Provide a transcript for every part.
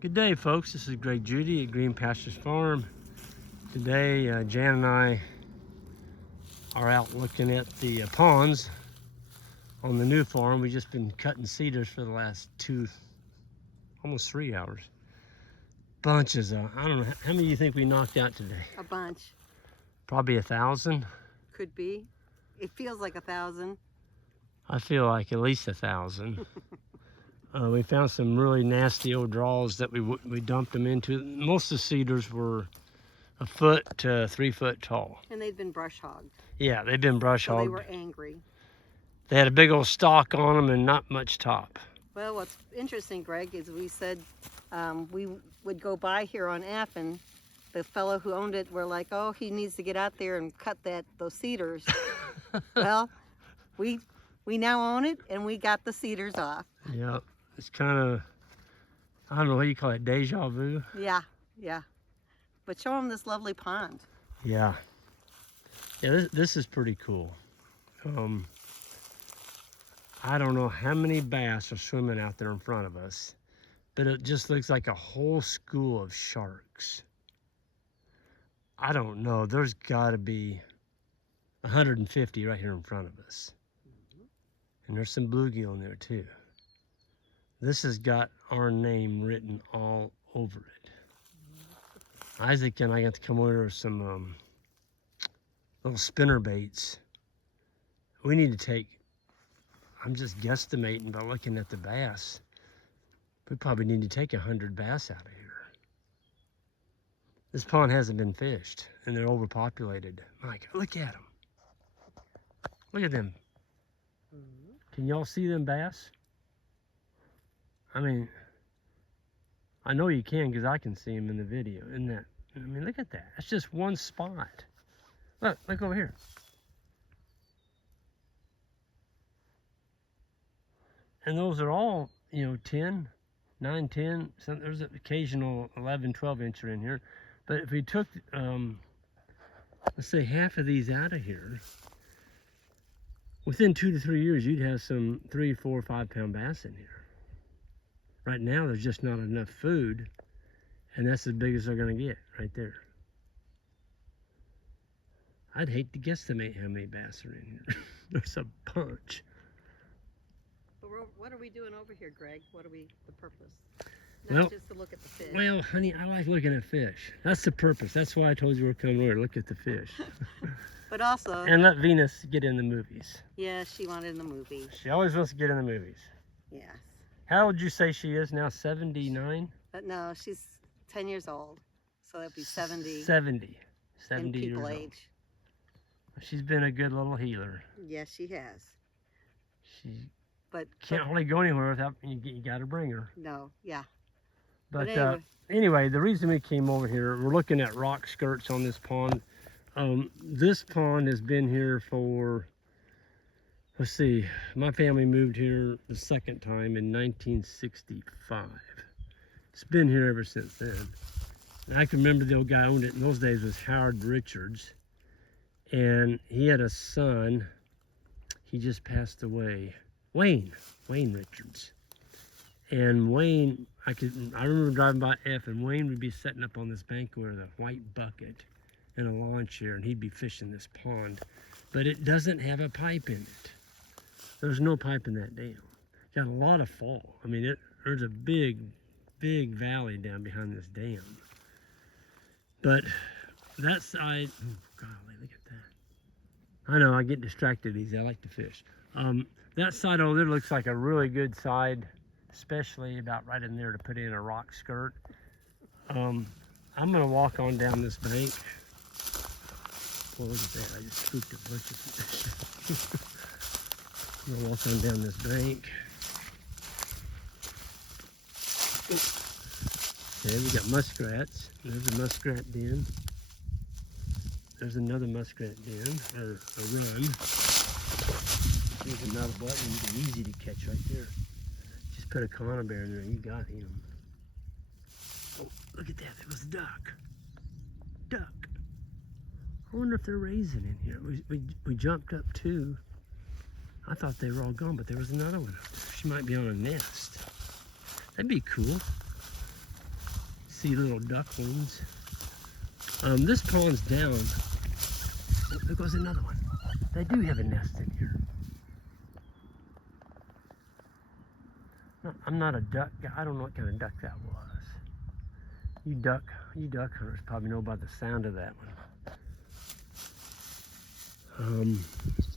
Good day, folks. This is Greg Judy at Green Pastures Farm. Today, Jan and I are out looking at the ponds on the new farm. We've just been cutting cedars for the last almost 3 hours. Bunches of, I don't know, how many do you think we knocked out today? A bunch. Probably 1,000. Could be. It feels like 1,000. I feel like at least 1,000. We found some really nasty old draws that we dumped them into. Most of the cedars were 1 foot to 3 foot tall. And they'd been brush hogged. Yeah, they've been brush hogged. So they were angry. They had a big old stalk on them and not much top. Well, what's interesting, Greg, is we said we would go by here on F, and the fellow who owned it were like, oh, he needs to get out there and cut those cedars. Well, we now own it, and we got the cedars off. Yeah, it's kind of, I don't know what you call it, deja vu? Yeah, yeah. But show them this lovely pond. Yeah. Yeah, this is pretty cool. I don't know how many bass are swimming out there in front of us, but it just looks like a whole school of sharks. I don't know, there's gotta be 150 right here in front of us. And there's some bluegill in there too. This has got our name written all over it. Isaac and I got to come over with some little spinner baits. We need to take, I'm just guesstimating by looking at the bass, we probably need to take 100 bass out of here. This pond hasn't been fished and they're overpopulated. Mike, look at them. Look at them. Can y'all see them bass? I mean, I know you can because I can see them in the video. Isn't that? I mean, look at that. That's just one spot. Look over here. And those are all, 10, 9, 10. There's an occasional 11, 12 incher in here. But if we took, let's say half of these out of here, within 2 to 3 years, you'd have some 3, 4, 5 pound bass in here. Right now, there's just not enough food, and that's as big as they're gonna get, right there. I'd hate to guesstimate how many bass are in here. There's a bunch. But what are we doing over here, Greg? What are the purpose? Well, Not just to look at the fish. Well, honey, I like looking at fish. That's the purpose. That's why I told you we're coming over to look at the fish. But also... And let Venus get in the movies. Yeah, she wanted in the movie. She always wants to get in the movies. Yes. How old would you say she is now? 79? No, she's 10 years old. So that'd be 70. 70 in years people old. age. She's been a good little healer. Yes, she has. She But can't hardly go anywhere without, you got to bring her. No, yeah. But anyway. The reason we came over here, we're looking at rock skirts on this pond. This pond has been here for, let's see, my family moved here the second time in 1965. It's been here ever since then. And I can remember the old guy who owned it in those days was Howard Richards. And he had a son, he just passed away, Wayne Richards. And Wayne, I remember driving by F, and Wayne would be setting up on this bank with a white bucket and a lawn chair, and he'd be fishing this pond. But it doesn't have a pipe in it. There's no pipe in that dam. Got a lot of fall. I mean, there's a big valley down behind this dam. But that side, oh golly, look at that. I know, I get distracted easy. I like to fish. That side over there looks like a really good side, especially about right in there to put in a rock skirt. I'm gonna walk on down this bank. Well, look at that, I just scooped a bunch of fish. I'm gonna walk on down this bank. Okay, we got muskrats. There's a muskrat den. There's another muskrat den, or a run. There's another button, easy to catch right there. Just put a conibear in there and you got him. Oh, look at that, there was a duck. Duck. I wonder if they're raising in here. We jumped up too. I thought they were all gone, but there was another one up there. She might be on a nest. That'd be cool. see little ducklings. This pond's down. There goes another one. They do have a nest in here. No, I'm not a duck guy. I don't know what kind of duck that was. You duck hunters probably know by the sound of that one.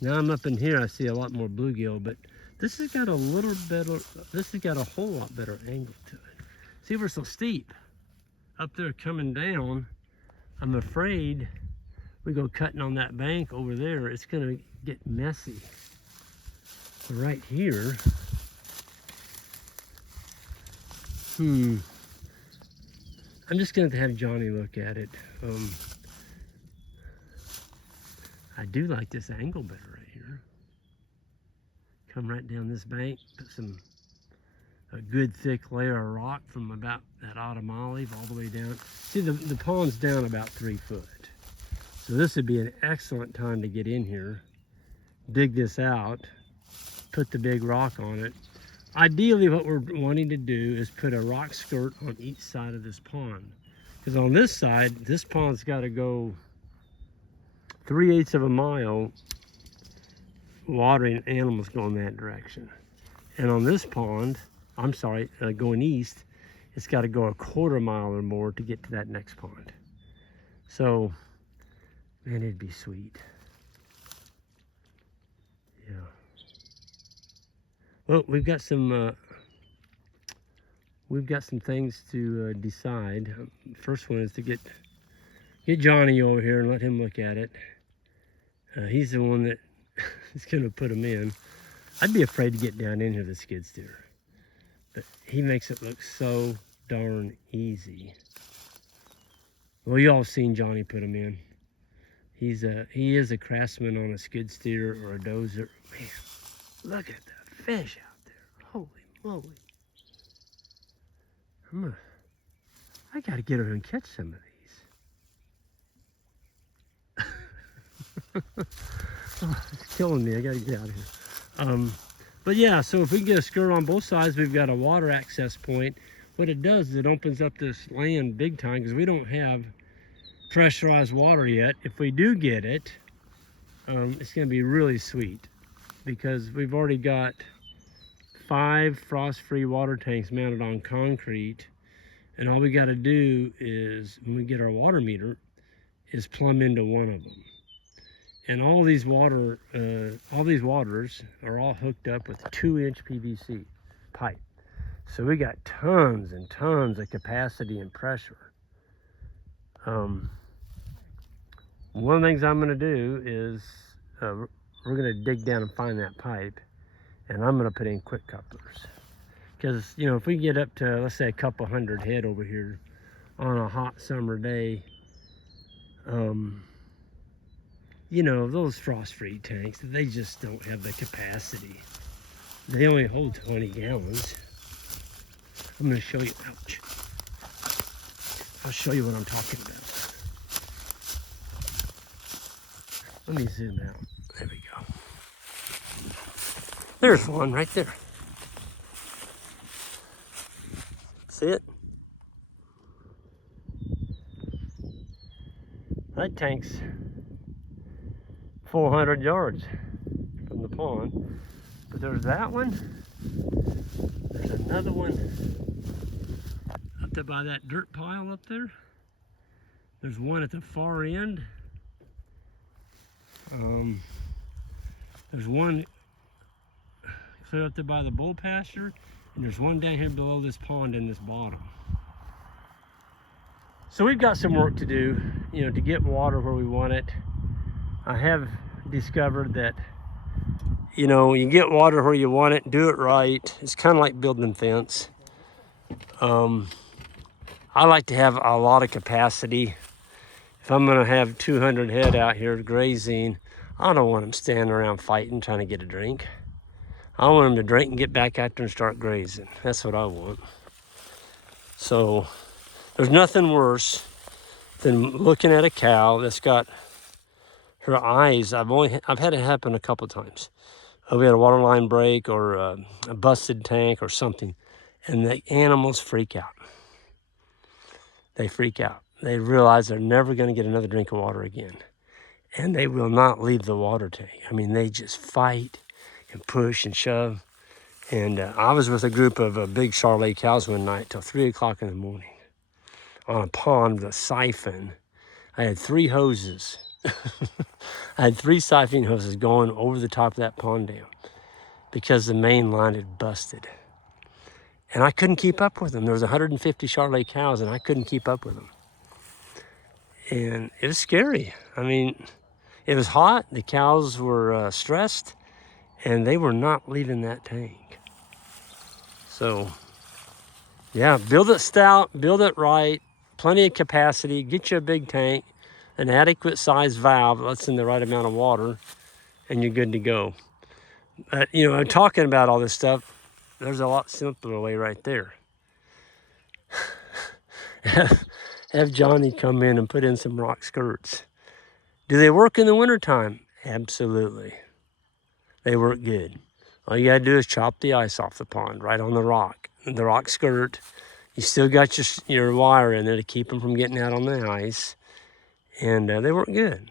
Now I'm up in here, I see a lot more bluegill, but this has got a little better, this has got a whole lot better angle to it. See, we're so steep up there coming down. I'm afraid we go cutting on that bank over there, it's gonna get messy. So right here, I'm just gonna have Johnny look at it. I do like this angle better right here. Come right down this bank, put a good thick layer of rock from about that autumn olive all the way down. See, the pond's down about 3 foot. So this would be an excellent time to get in here, dig this out, put the big rock on it. Ideally, what we're wanting to do is put a rock skirt on each side of this pond. Because on this side, this pond's got to go 3/8 of a mile watering animals going that direction. And on this pond, I'm sorry, going east, it's got to go 1/4 mile or more to get to that next pond. So, man, it'd be sweet. Yeah. Well, we've got some things to decide. First one is to get Johnny over here and let him look at it. He's the one that is going to put them in. I'd be afraid to get down in here, the skid steer, but he makes it look so darn easy. Well, you all seen Johnny put them in. He is a craftsman on a skid steer or a dozer. Man, look at the fish out there. Holy moly. I gotta get over and catch some of these. Oh, it's killing me. I gotta get out of here. But yeah, so if we can get a skirt on both sides, we've got a water access point. What it does is it opens up this land big time because we don't have pressurized water yet. If we do get it, it's gonna be really sweet because we've already got 5 frost-free water tanks mounted on concrete, and all we got to do is, when we get our water meter, is plumb into one of them. And all these waters are all hooked up with 2-inch PVC pipe. So we got tons and tons of capacity and pressure. One of the things I'm going to do is we're going to dig down and find that pipe, and I'm going to put in quick couplers. Because, you know, if we get up to, let's say, a couple hundred head over here on a hot summer day, you know, those frost-free tanks, they just don't have the capacity. They only hold 20 gallons. I'm going to show you, ouch. I'll show you what I'm talking about. Let me zoom out. There we go. There's one right there. See it? That tank's 400 yards from the pond. But there's that one. There's another one up there by that dirt pile up there. There's one at the far end. There's one clear up there by the bull pasture, and there's one down here below this pond in this bottom. So we've got some work to do, you know, to get water where we want it. I have discovered that, you know, you get water where you want it, do it right. It's kind of like building a fence. I like to have a lot of capacity. If I'm gonna have 200 head out here grazing, I don't want them standing around fighting, trying to get a drink. I want them to drink and get back out there and start grazing. That's what I want. So there's nothing worse than looking at a cow that's got her eyes. I've had it happen a couple times. We had a water line break or a busted tank or something, and the animals freak out. they freak out. They realize they're never going to get another drink of water again. And they will not leave the water tank. I mean, they just fight and push and shove. And I was with a group of big Charolais cows one night till 3 o'clock in the morning on a pond with a siphon. I had 3 hoses. I had 3 siphoning hoses going over the top of that pond dam because the main line had busted. And I couldn't keep up with them. There was 150 Charolais cows and I couldn't keep up with them. And it was scary. I mean, it was hot. The cows were stressed and they were not leaving that tank. So, yeah, build it stout, build it right, plenty of capacity, get you a big tank, an adequate size valve that lets in the right amount of water, and you're good to go. But, you know, I'm talking about all this stuff. There's a lot simpler way right there. Have Johnny come in and put in some rock skirts. Do they work in the wintertime? Absolutely. They work good. All you gotta do is chop the ice off the pond right on the rock skirt. You still got your wire in there to keep them from getting out on the ice. And they work good.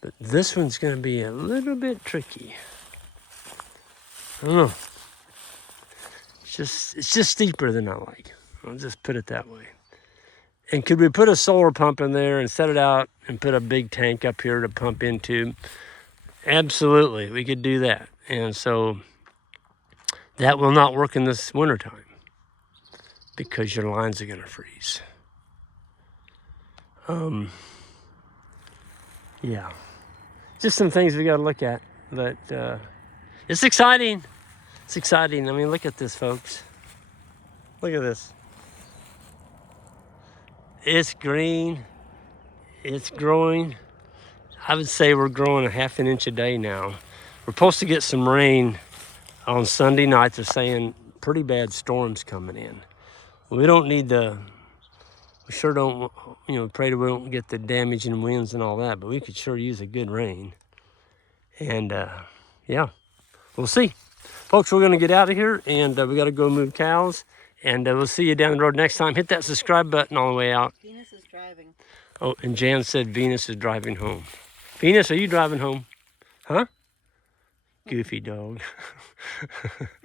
But this one's gonna be a little bit tricky. I don't know. It's just steeper than I like. I'll just put it that way. And could we put a solar pump in there and set it out and put a big tank up here to pump into? Absolutely, we could do that. And so that will not work in this wintertime because your lines are gonna freeze. Yeah, just some things we gotta look at, but it's exciting. It's exciting. I mean, look at this, folks. Look at this. It's green. It's growing. I would say we're growing a ½ inch a day now. We're supposed to get some rain on Sunday night. They're saying pretty bad storms coming in. We don't need the, we sure don't, you know, pray that we don't get the damaging winds and all that, but we could sure use a good rain. And yeah, we'll see. Folks, we're gonna get out of here and we gotta go move cows. And we'll see you down the road next time. Hit that subscribe button on the way out. Venus is driving. Oh, and Jan said Venus is driving home. Venus, are you driving home? Huh? Goofy dog.